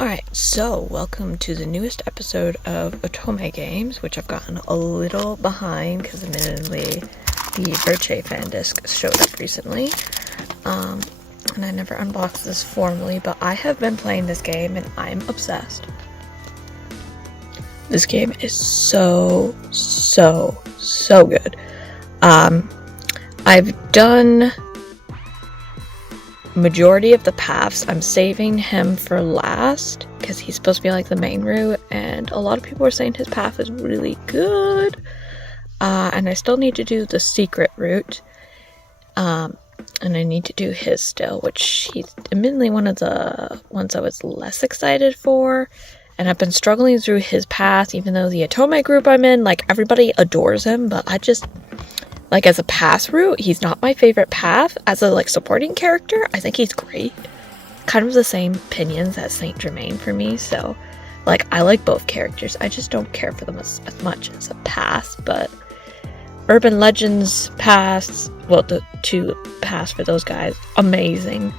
Alright, so welcome to the newest episode of Otome Games, which I've gotten a little behind because admittedly the Verche fan disc showed up recently. And I never unboxed this formally, but I have been playing this game and I'm obsessed. This game is so good. I've done majority of the paths. I'm saving him for last because he's supposed to be like the main route, and a lot of people are saying his path is really good. And I still need to do the secret route. And I need to do his still, which he's admittedly one of the ones I was less excited for. And I've been struggling through his path, even though the Otome group I'm in, like, everybody adores him, but I just, like, as a pass route, he's not my favorite path. As a, like, supporting character, I think he's great. Kind of the same opinions as Saint Germain for me, so, like, I like both characters. I just don't care for them as much as a pass, but Urban Legends pass, well, the two pass for those guys, amazing,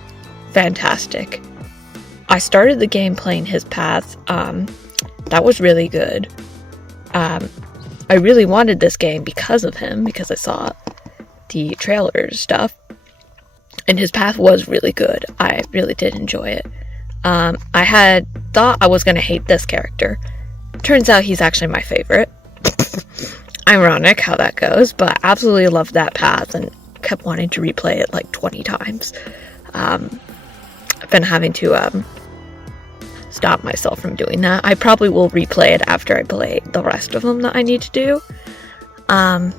fantastic. I started the game playing his path. That was really good. I really wanted this game because of him, because I saw the trailer stuff, and his path was really good. I really did enjoy it. I had thought I was going to hate this character. Turns out he's actually my favorite. Ironic how that goes, but I absolutely loved that path and kept wanting to replay it like 20 times. I've been having to stop myself from doing that. I probably will replay it after I play the rest of them that I need to do. But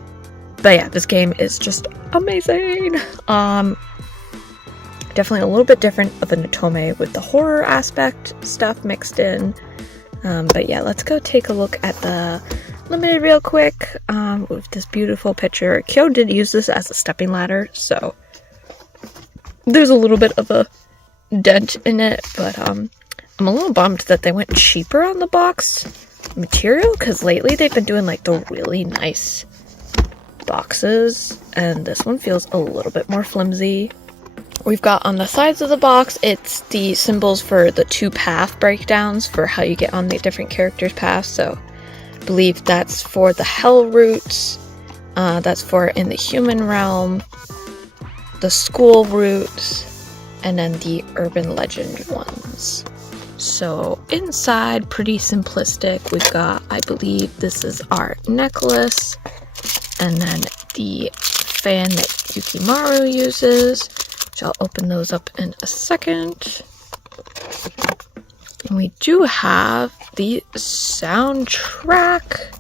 yeah, this game is just amazing. Definitely a little bit different of an Otome with the horror aspect stuff mixed in. But yeah, let's go take a look at the limited real quick with this beautiful picture. Kyo did use this as a stepping ladder, so there's a little bit of a dent in it, but I'm a little bummed that they went cheaper on the box material, because lately they've been doing like the really nice boxes, and this one feels a little bit more flimsy. We've got on the sides of the box, it's the symbols for the two path breakdowns for how you get on the different characters' paths, so I believe that's for the hell routes, that's for in the human realm, the school routes, and then the urban legend ones. So inside, pretty simplistic. We've got, I believe this is our necklace, and then the fan that Yukimaru uses, which I'll open those up in a second. And we do have the soundtrack,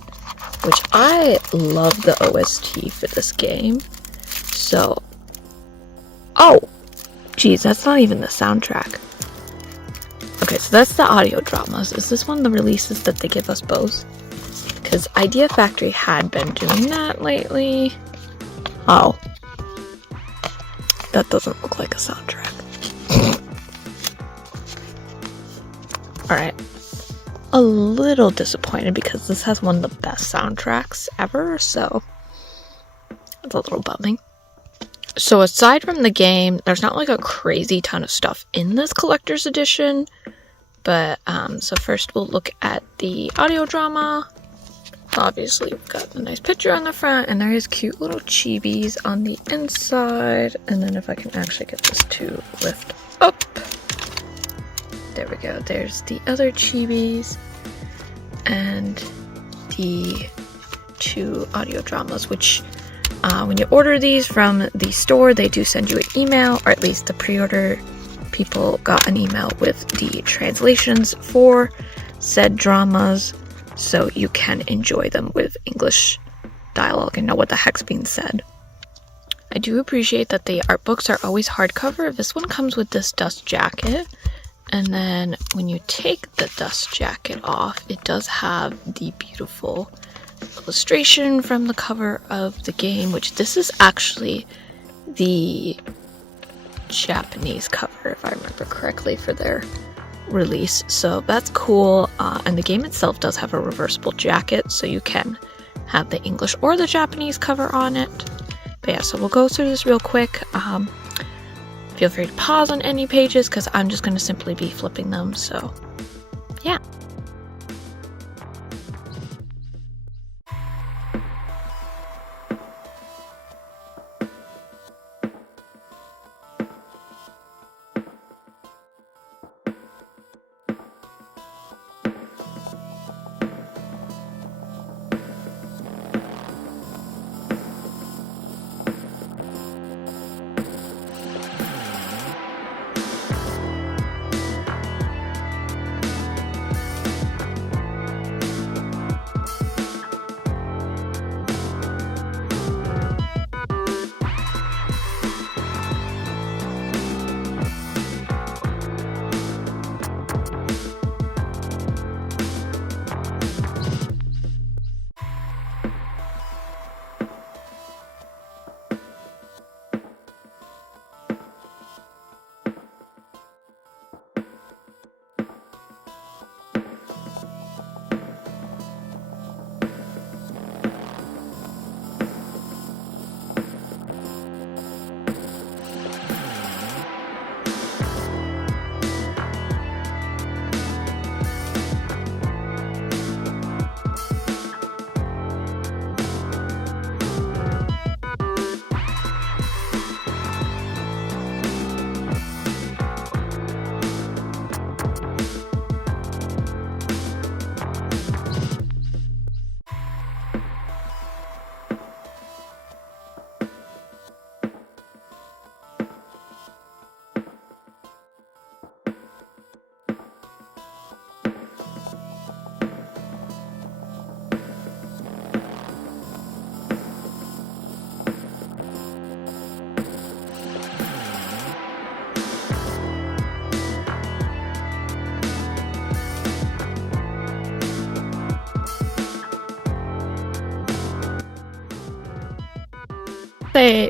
which I love the OST for this game. So, oh, geez, that's not even the soundtrack. Okay, so that's the audio dramas. Is this one of the releases that they give us both? Because Idea Factory had been doing that lately. Oh. That doesn't look like a soundtrack. Alright. A little disappointed because this has one of the best soundtracks ever, so it's a little bumming. So aside from the game, there's not like a crazy ton of stuff in this collector's edition, but so first we'll look at the audio drama. Obviously we've got the nice picture on the front, and there is cute little chibis on the inside, and then if I can actually get this to lift up, there we go, there's the other chibis, and the two audio dramas, which when you order these from the store, they do send you an email, or at least the pre-order people got an email with the translations for said dramas, so you can enjoy them with English dialogue and know what the heck's being said. I do appreciate that the art books are always hardcover. This one comes with this dust jacket, and then when you take the dust jacket off, it does have the beautiful illustration from the cover of the game, which this is actually the Japanese cover, if I remember correctly, for their release, so that's cool. And the game itself does have a reversible jacket, so you can have the English or the Japanese cover on it. But yeah, so we'll go through this real quick. Feel free to pause on any pages because I'm just going to simply be flipping them, so yeah.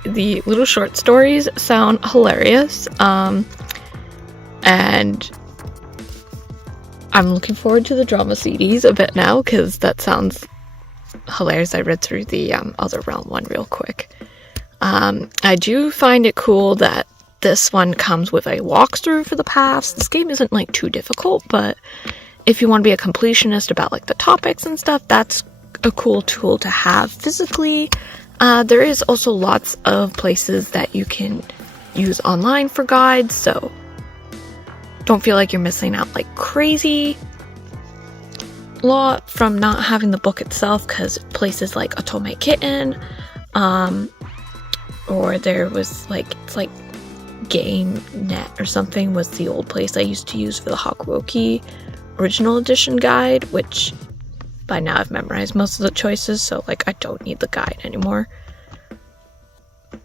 The little short stories sound hilarious, and I'm looking forward to the drama CDs a bit now because that sounds hilarious. I read through the Other Realm one real quick. I do find it cool that this one comes with a walkthrough for the paths. This game isn't like too difficult, but if you want to be a completionist about like the topics and stuff, that's a cool tool to have physically. There is also lots of places that you can use online for guides, so don't feel like you're missing out like crazy lot from not having the book itself, because places like Otome Kitten, or there was like, it's like Game Net or something was the old place I used to use for the Hakuoki original edition guide, which by now I've memorized most of the choices, so like I don't need the guide anymore.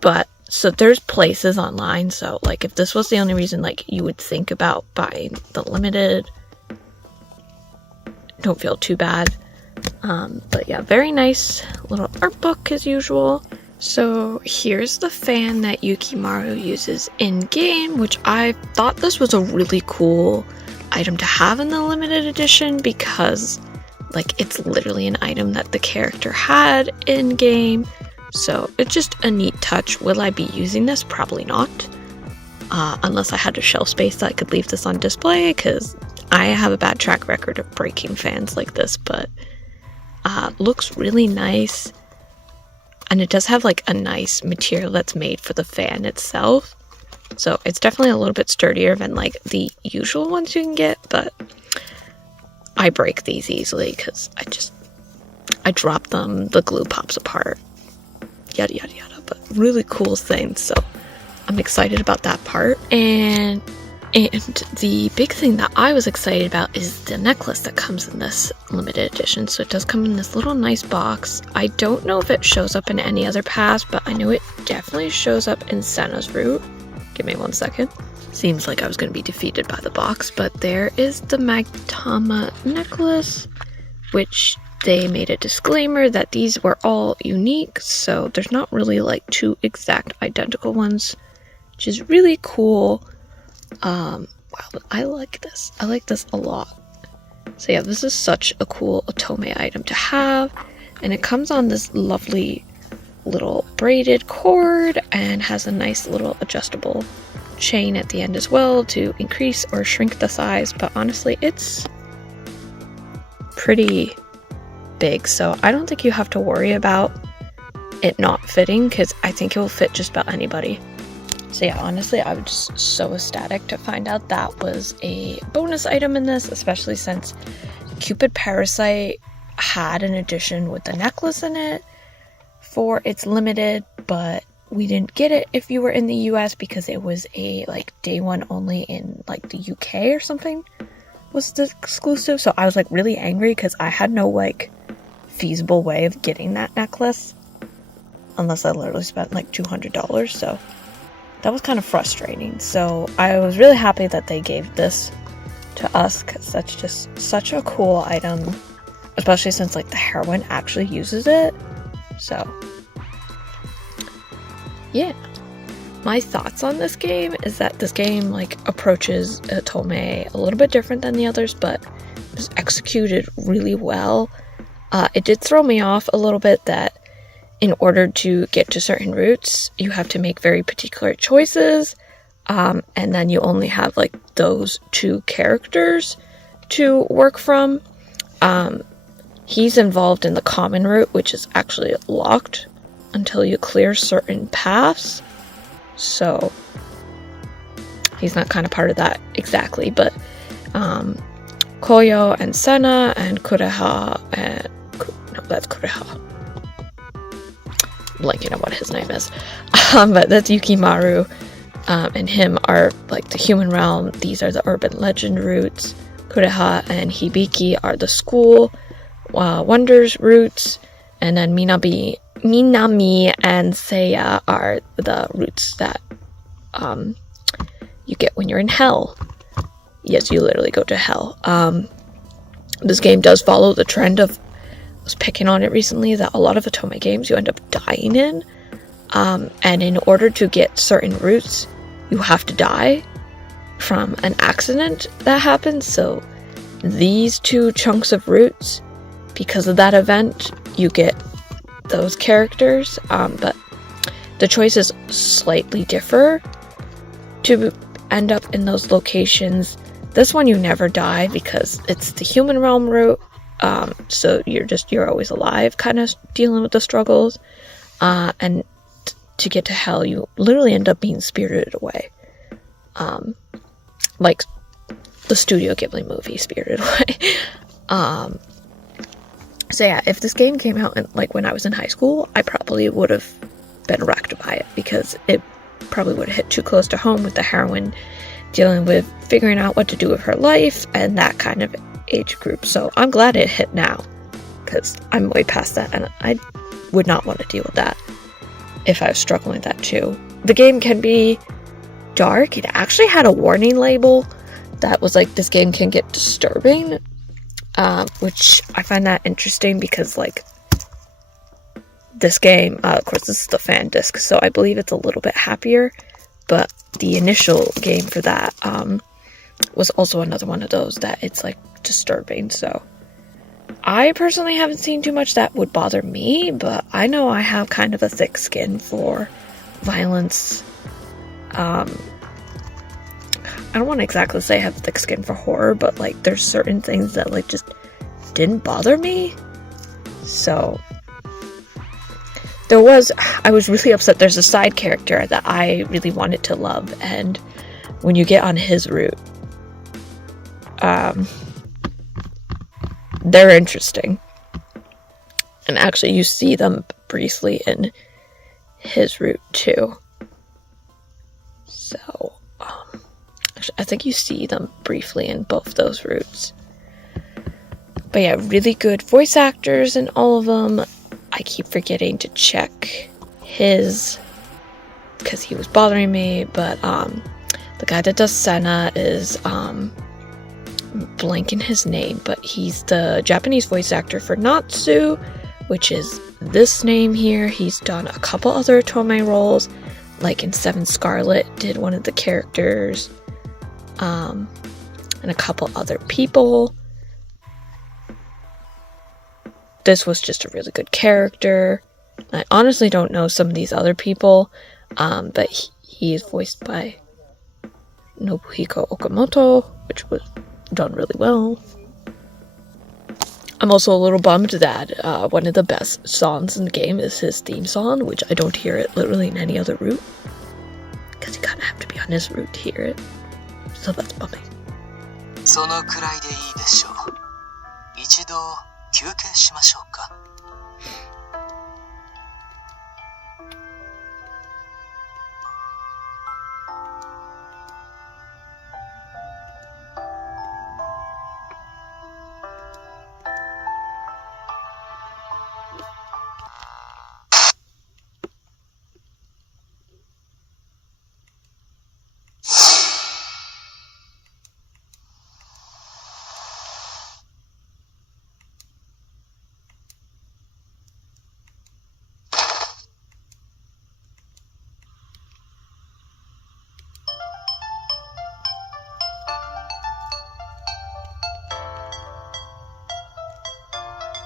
But so there's places online, so like if this was the only reason like you would think about buying the limited, don't feel too bad. But yeah, very nice little art book as usual. So here's the fan that Yukimaru uses in game, which I thought this was a really cool item to have in the limited edition because like it's literally an item that the character had in game. So it's just a neat touch. Will I be using this? Probably not. Unless I had a shelf space that I could leave this on display, because I have a bad track record of breaking fans like this, but looks really nice. And it does have like a nice material that's made for the fan itself. So it's definitely a little bit sturdier than like the usual ones you can get, but I break these easily because I drop them, the glue pops apart, yada yada yada, but really cool things, so I'm excited about that part. And the big thing that I was excited about is the necklace that comes in this limited edition. So it does come in this little nice box. I don't know if it shows up in any other paths, but I know it definitely shows up in Senna's route. Give me 1 second. Seems like I was going to be defeated by the box, but there is the Magtama necklace, which they made a disclaimer that these were all unique, so there's not really like two exact identical ones, which is really cool. Wow, I like this. I like this a lot. So yeah, this is such a cool Otome item to have, and it comes on this lovely little braided cord and has a nice little adjustable chain at the end as well to increase or shrink the size. But honestly, it's pretty big, so I don't think you have to worry about it not fitting, because I think it will fit just about anybody. So yeah, honestly, I was just so ecstatic to find out that was a bonus item in this, especially since Cupid Parasite had an edition with the necklace in it for its limited, but we didn't get it if you were in the US because it was a like day one only in like the UK or something was the exclusive. So I was like really angry because I had no like feasible way of getting that necklace unless I literally spent like $200. So that was kind of frustrating. So I was really happy that they gave this to us because that's just such a cool item, especially since like the heroine actually uses it. So yeah, my thoughts on this game is that this game like approaches Otome a little bit different than the others, but it was executed really well. It did throw me off a little bit that in order to get to certain routes, you have to make very particular choices, and then you only have like those 2 characters to work from. He's involved in the common route, which is actually locked until you clear certain paths, so he's not kind of part of that exactly, but Koyo and Sena and Kureha and that's Kureha, blanking on what his name is, but that's Yukimaru, and him are like the human realm. These are the urban legend routes. Kureha and Hibiki are the school wonders routes, and then Minami and Seiya are the routes that you get when you're in hell. Yes, you literally go to hell. This game does follow the trend of, I was picking on it recently, that a lot of Otome games you end up dying in, and in order to get certain routes you have to die from an accident that happens. So these 2 chunks of routes, because of that event, you get those characters, but the choices slightly differ to end up in those locations. This one you never die because it's the human realm route, so you're always alive, kind of dealing with the struggles, and to get to hell you literally end up being spirited away, like the Studio Ghibli movie Spirited Away. So yeah, if this game came out when I was in high school, I probably would have been wrecked by it because it probably would have hit too close to home with the heroine dealing with figuring out what to do with her life and that kind of age group. So I'm glad it hit now because I'm way past that and I would not want to deal with that if I was struggling with that too. The game can be dark. It actually had a warning label that was like, this game can get disturbing. Which I find that interesting because, like, this game, of course, this is the fan disc, so I believe it's a little bit happier, but the initial game for that was also another one of those that it's, like, disturbing, so I personally haven't seen too much that would bother me, but I know I have kind of a thick skin for violence. I don't want to exactly say I have thick skin for horror, but like there's certain things that like just didn't bother me. So I was really upset. There's a side character that I really wanted to love, and when you get on his route, they're interesting. And actually you see them briefly in his route too. So I think you see them briefly in both those routes. But yeah, really good voice actors in all of them. I keep forgetting to check his because he was bothering me, but the guy that does Sena is blanking his name, but he's the Japanese voice actor for Natsu, which is this name here. He's done a couple other Otome roles, like in Seven Scarlet did one of the characters, and a couple other people. This was just a really good character. I honestly don't know some of these other people, but he is voiced by Nobuhiko Okamoto, which was done really well. I'm also a little bummed that one of the best songs in the game is his theme song, which I don't hear it literally in any other route. Because you kind of have to be on his route to hear it. So that's bumming. そのくらいでいいでしょう。一度休憩しましょうか。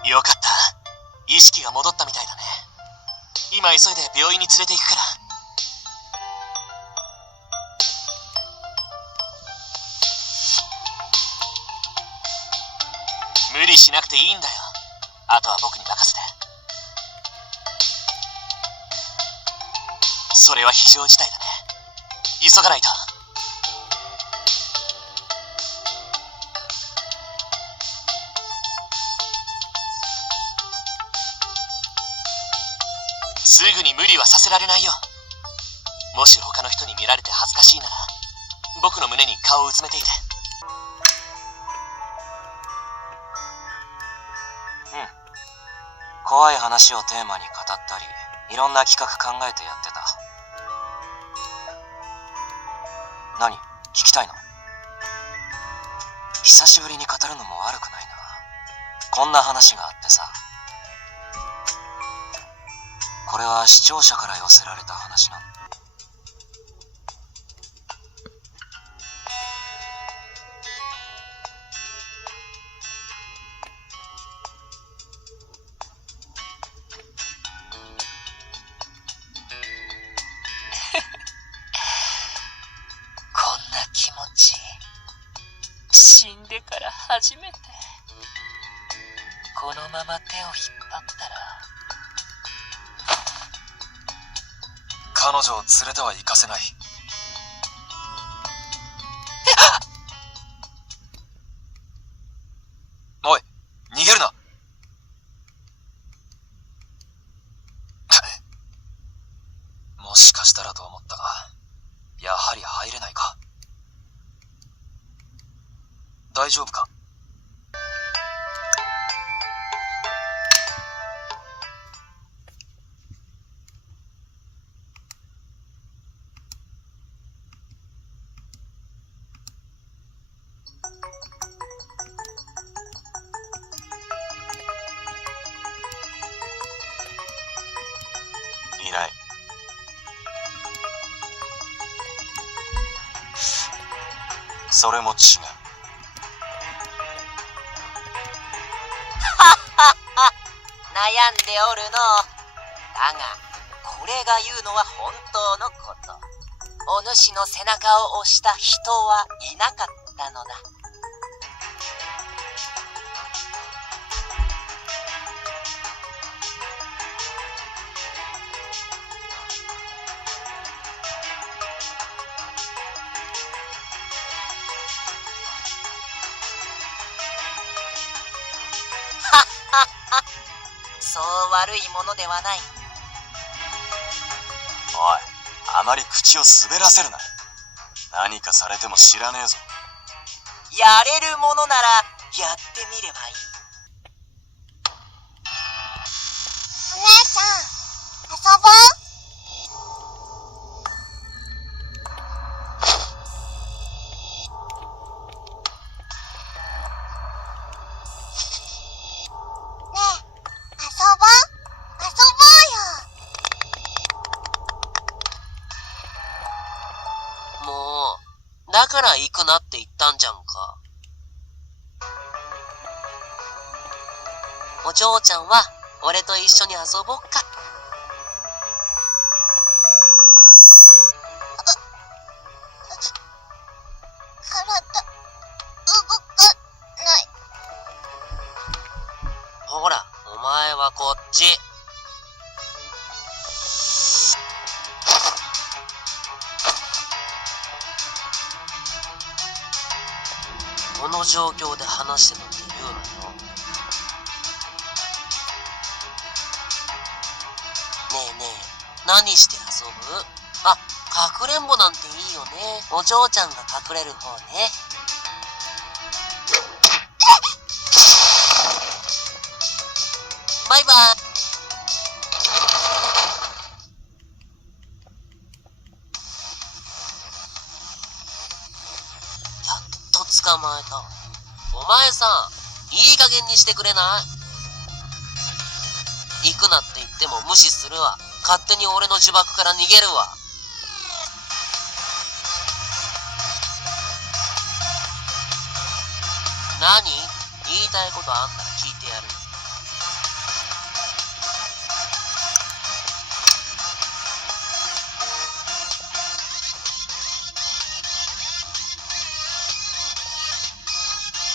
よかった。意識が戻ったみたいだね。今急いで病院に連れて行くから。無理しなくていいんだよ。あとは僕に任せて。それは非常事態だね。急がないと。すぐに無理はさせられないよ。もし他の人に見られて恥ずかしいなら、僕の胸に顔をうずめていて。怖い話をテーマに語ったり、いろんな企画考えてやってた。何？聞きたいの？久しぶりに語るのも悪くないな。こんな話があってさ。これは視聴者から寄せられた話なんだ。こんな気持ち、死んでから初めて。このまま手を引っ張ったら、彼女を連れては行かせない。おい、逃げるな。もしかしたらと思ったが、やはり入れないか。大丈夫か？いない。それも違う。悩んでおるの。だが、これが言うのは本当のこと。お主の背中を押した人はいなかったのだ。そう悪いものではない。おい、あまり口を滑らせるな。何かされても知らねえぞ。やれるものならやってみればいい。お姉ちゃん、遊ぼう。もう、だから行くなって言ったんじゃんか。お嬢ちゃんは俺と一緒に遊ぼっか。体動かない。ち。この状況で話してるって言うなよ。ねえねえ、何して遊ぶ？あ、かくれんぼなんていいよね。お嬢ちゃんが隠れる方ね。バイバイ。やっと捕まえた。お前さん、いい加減にしてくれない？行くなって言っても無視するわ。勝手に俺の呪縛から逃げるわ。何？言いたいことあんなら聞いてやる。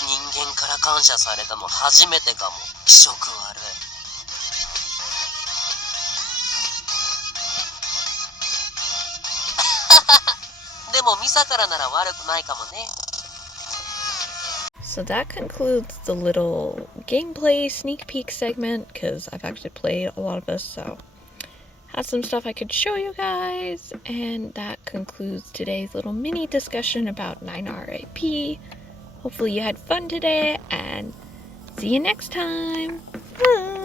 人間から感謝されたの初めてかも。気色悪い。でもミサからなら悪くないかもね。So that concludes the little gameplay sneak peek segment, because I've actually played a lot of this, so had some stuff I could show you guys, and that concludes today's little mini discussion about 9 R.I.P. Hopefully you had fun today, and see you next time. Bye.